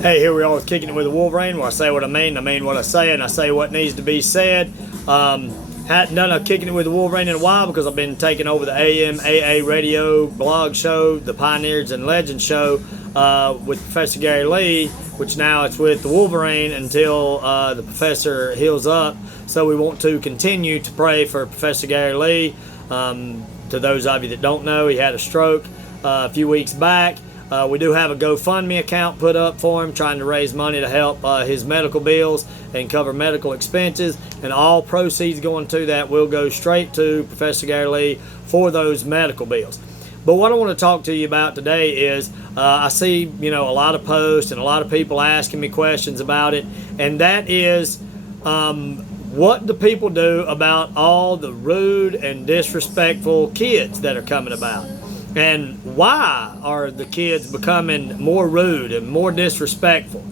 Hey, here we are with Kicking It with the Wolverine, where I say what I mean what I say, and I say what needs to be said. Hadn't done a Kicking It with the Wolverine in a while because I've been taking over the AM/AA radio blog show, the Pioneers and Legends show, with Professor Gary Lee, which now it's with the Wolverine until the professor heals up. So we want to continue to pray for Professor Gary Lee. To those of you that don't know, he had a stroke a few weeks back. We do have a GoFundMe account put up for him, trying to raise money to help his medical bills and cover medical expenses, and all proceeds going to that will go straight to Professor Gary Lee for those medical bills. But what I want to talk to you about today is I see, a lot of posts and a lot of people asking me questions about it, and that is what do people do about all the rude and disrespectful kids that are coming about? And why are the kids becoming more rude and more disrespectful?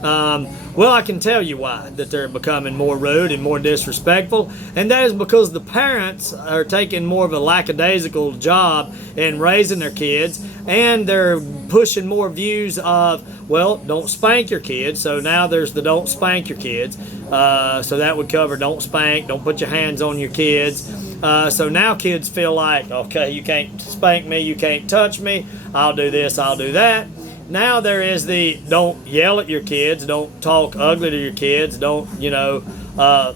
Well, I can tell you why that they're becoming more rude and more disrespectful, and that is because the parents are taking more of a lackadaisical job in raising their kids, and they're pushing more views of, well, don't spank your kids. So now there's the don't spank your kids. So that would cover don't spank, don't put your hands on your kids. So now kids feel like, okay, you can't spank me, you can't touch me, I'll do this, I'll do that. Now there is the don't yell at your kids, don't talk ugly to your kids, don't,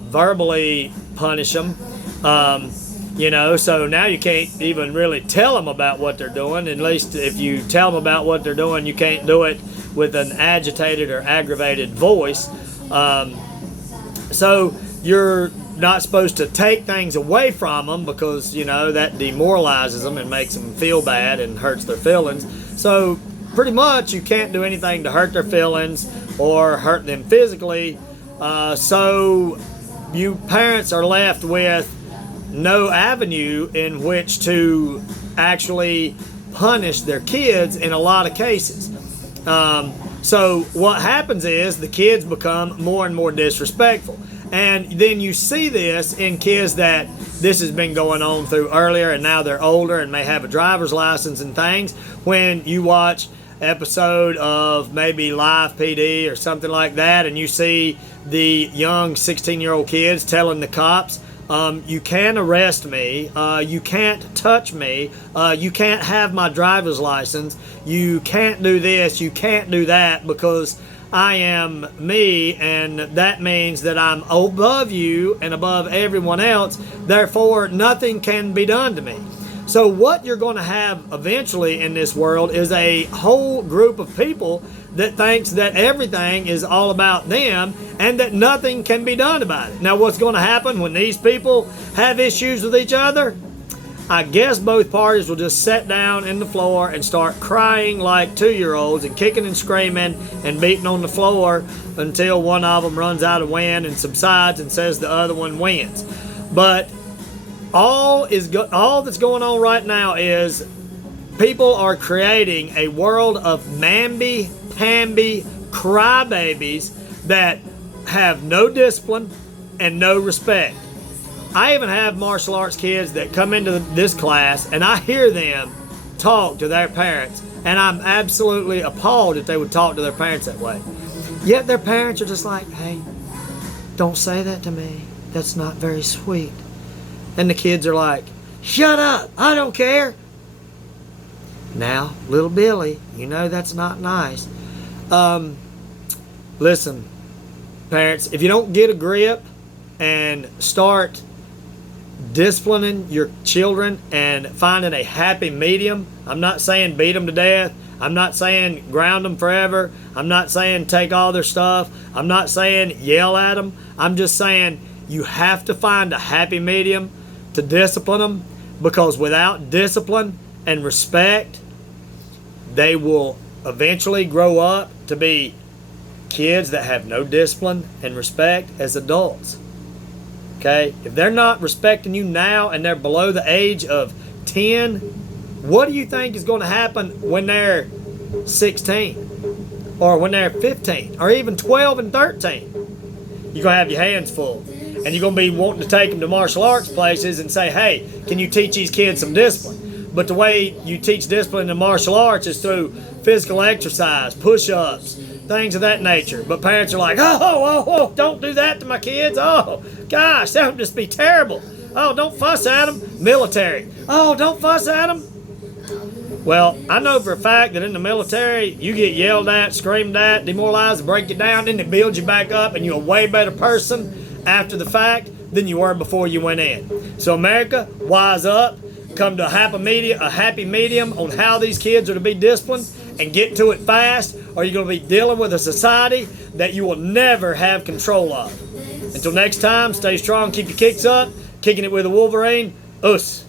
verbally punish them. So now you can't even really tell them about what they're doing. At least if you tell them about what they're doing, you can't do it with an agitated or aggravated voice. So you're not supposed to take things away from them because, that demoralizes them and makes them feel bad and hurts their feelings. So pretty much you can't do anything to hurt their feelings or hurt them physically. So you parents are left with no avenue in which to actually punish their kids in a lot of cases. So what happens is the kids become more and more disrespectful. And then you see this in kids that this has been going on through earlier, and now they're older and may have a driver's license and things. When you watch episode of maybe Live PD or something like that, and you see the young 16-year-old kids telling the cops, you can't arrest me, you can't touch me, you can't have my driver's license, you can't do this, you can't do that because I am me, and that means that I'm above you and above everyone else, therefore nothing can be done to me. So what you're going to have eventually in this world is a whole group of people that thinks that everything is all about them and that nothing can be done about it. Now what's going to happen when these people have issues with each other? I guess both parties will just sit down in the floor and start crying like 2-year-olds and kicking and screaming and beating on the floor until one of them runs out of wind and subsides and says the other one wins. But all that's going on right now is people are creating a world of mamby-pamby crybabies that have no discipline and no respect. I even have martial arts kids that come into this class, and I hear them talk to their parents, and I'm absolutely appalled that they would talk to their parents that way. Yet their parents are just like, hey, don't say that to me. That's not very sweet. And the kids are like, shut up, I don't care. Now, little Billy, that's not nice. Listen, parents, if you don't get a grip and start disciplining your children and finding a happy medium, I'm not saying beat them to death, I'm not saying ground them forever, I'm not saying take all their stuff, I'm not saying yell at them, I'm just saying you have to find a happy medium to discipline them, because without discipline and respect, they will eventually grow up to be kids that have no discipline and respect as adults. Okay? If they're not respecting you now and they're below the age of 10, what do you think is going to happen when they're 16? Or when they're 15? Or even 12 and 13? You're going to have your hands full. And you're going to be wanting to take them to martial arts places and say, hey, can you teach these kids some discipline? But the way you teach discipline in martial arts is through physical exercise, push-ups, things of that nature. But parents are like, oh, don't do that to my kids. Oh, gosh, that would just be terrible. Oh, don't fuss at them. Military. Oh, don't fuss at them. Well, I know for a fact that in the military, you get yelled at, screamed at, demoralized, break you down, then they build you back up, and you're a way better person after the fact than you were before you went in. So America, wise up, come to a happy medium on how these kids are to be disciplined, and get to it fast, or you're going to be dealing with a society that you will never have control of. Until next time, stay strong, keep your kicks up, kicking it with a Wolverine. Us.